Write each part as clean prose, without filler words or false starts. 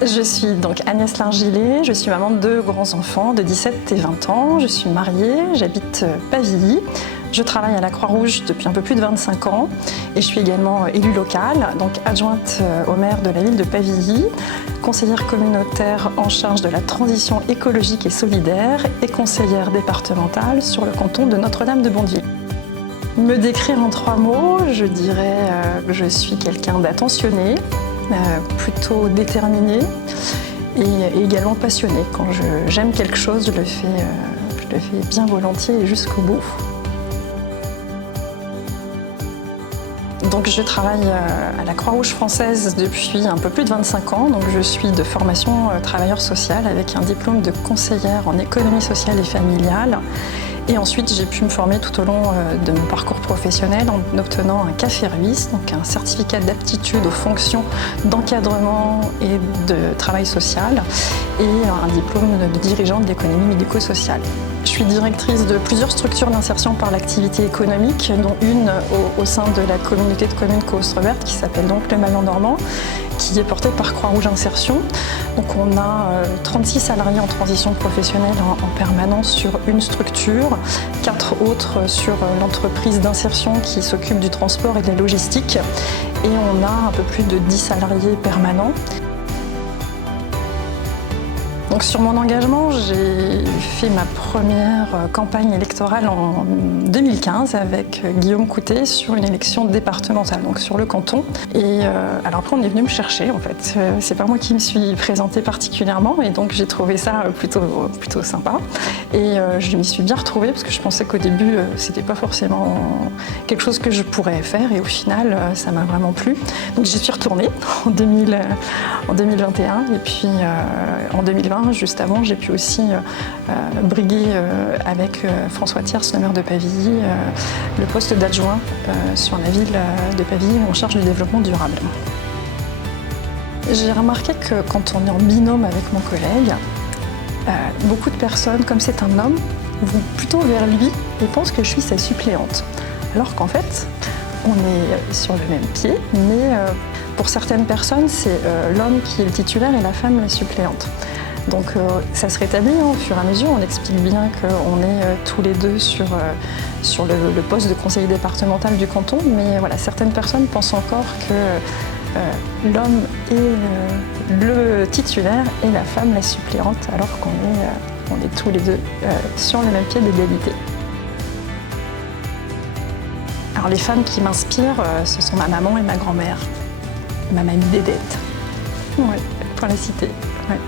Je suis donc Agnès Largilet, je suis maman de 2 grands-enfants de 17 et 20 ans. Je suis mariée, j'habite Pavilly. Je travaille à la Croix-Rouge depuis un peu plus de 25 ans et je suis également élue locale, donc adjointe au maire de la ville de Pavilly, conseillère communautaire en charge de la transition écologique et solidaire et conseillère départementale sur le canton de Notre-Dame-de-Bondy. Me décrire en 3 mots, je dirais que je suis quelqu'un d'attentionné, plutôt déterminé et également passionné. Quand j'aime quelque chose, je le fais bien volontiers et jusqu'au bout. Donc je travaille à la Croix-Rouge française depuis un peu plus de 25 ans. Donc je suis de formation travailleur social avec un diplôme de conseillère en économie sociale et familiale. Et ensuite, j'ai pu me former tout au long de mon parcours professionnel en obtenant un CAFERUIS, donc un certificat d'aptitude aux fonctions d'encadrement et de travail social, et un diplôme de dirigeante d'économie médico-sociale. Je suis directrice de plusieurs structures d'insertion par l'activité économique, dont une au sein de la communauté de communes Caustres-Verts qui s'appelle donc le Maillon Normand, qui est portée par Croix-Rouge Insertion. Donc on a 36 salariés en transition professionnelle en permanence sur une structure, 4 autres sur l'entreprise d'insertion qui s'occupe du transport et de la logistique, et on a un peu plus de 10 salariés permanents. Donc sur mon engagement, j'ai fait ma première campagne électorale en 2015 avec Guillaume Coutet sur une élection départementale, donc sur le canton. Et alors après, on est venu me chercher en fait. C'est pas moi qui me suis présentée particulièrement et donc j'ai trouvé ça plutôt sympa. Et je m'y suis bien retrouvée parce que je pensais qu'au début, c'était pas forcément quelque chose que je pourrais faire et au final, ça m'a vraiment plu. Donc j'y suis retournée en 2021 et puis en 2020, juste avant, j'ai pu aussi briguer avec François Thiers, le maire de Pavilly, le poste d'adjoint sur la ville de Pavilly en charge du développement durable. J'ai remarqué que quand on est en binôme avec mon collègue, beaucoup de personnes, comme c'est un homme, vont plutôt vers lui et pensent que je suis sa suppléante. Alors qu'en fait, on est sur le même pied, mais pour certaines personnes, c'est l'homme qui est le titulaire et la femme la suppléante. Donc ça se rétablit au fur et à mesure, on explique bien qu'on est tous les deux sur le poste de conseiller départemental du canton, mais voilà, certaines personnes pensent encore que l'homme est le titulaire et la femme la suppléante, alors qu'on est tous les deux sur le même pied d'égalité. Alors les femmes qui m'inspirent, ce sont ma maman et ma grand-mère, ma mamie Dédette, ouais, pour la citer. Ouais.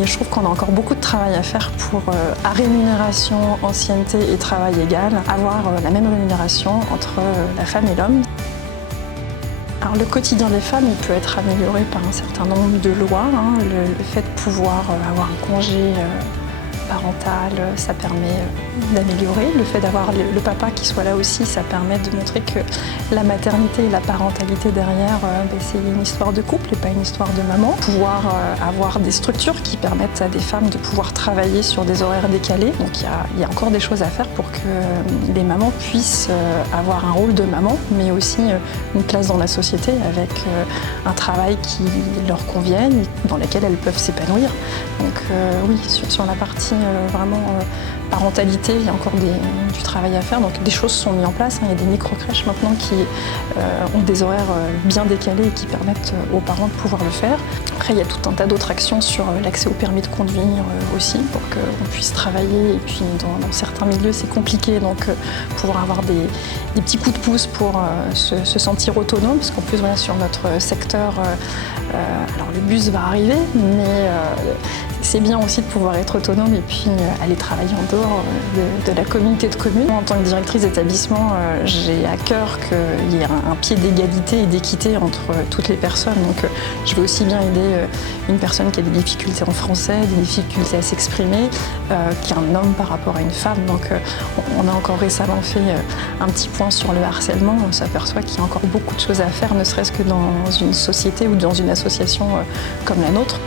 Et je trouve qu'on a encore beaucoup de travail à faire pour, à rémunération, ancienneté et travail égal, avoir la même rémunération entre la femme et l'homme. Alors le quotidien des femmes, il peut être amélioré par un certain nombre de lois. Le fait de pouvoir avoir un congé parental, ça permet d'améliorer. Le fait d'avoir le papa qui soit là aussi, ça permet de montrer que la maternité et la parentalité derrière, c'est une histoire de couple et pas une histoire de maman. Pouvoir avoir des structures qui permettent à des femmes de pouvoir travailler sur des horaires décalés. Donc il y a encore des choses à faire pour que les mamans puissent avoir un rôle de maman, mais aussi une place dans la société avec un travail qui leur convienne, dans lequel elles peuvent s'épanouir. Donc oui, sur la partie vraiment parentalité, il y a encore du travail à faire. Donc des choses sont mises en place. Il y a des micro-crèches maintenant qui ont des horaires bien décalés et qui permettent aux parents de pouvoir le faire. Après, il y a tout un tas d'autres actions sur l'accès au permis de conduire aussi, pour qu'on puisse travailler. Et puis dans certains milieux, c'est compliqué. Donc pouvoir avoir des petits coups de pouce pour se sentir autonome. Parce qu'en plus, voilà, sur notre secteur, alors le bus va arriver, mais c'est bien aussi de pouvoir être autonome et puis aller travailler en dehors de la communauté de communes. En tant que directrice d'établissement, j'ai à cœur qu'il y ait un pied d'égalité et d'équité entre toutes les personnes. Donc je veux aussi bien aider une personne qui a des difficultés en français, des difficultés à s'exprimer, qu'un homme par rapport à une femme. Donc on a encore récemment fait un petit point sur le harcèlement. On s'aperçoit qu'il y a encore beaucoup de choses à faire, ne serait-ce que dans une société ou dans une association comme la nôtre.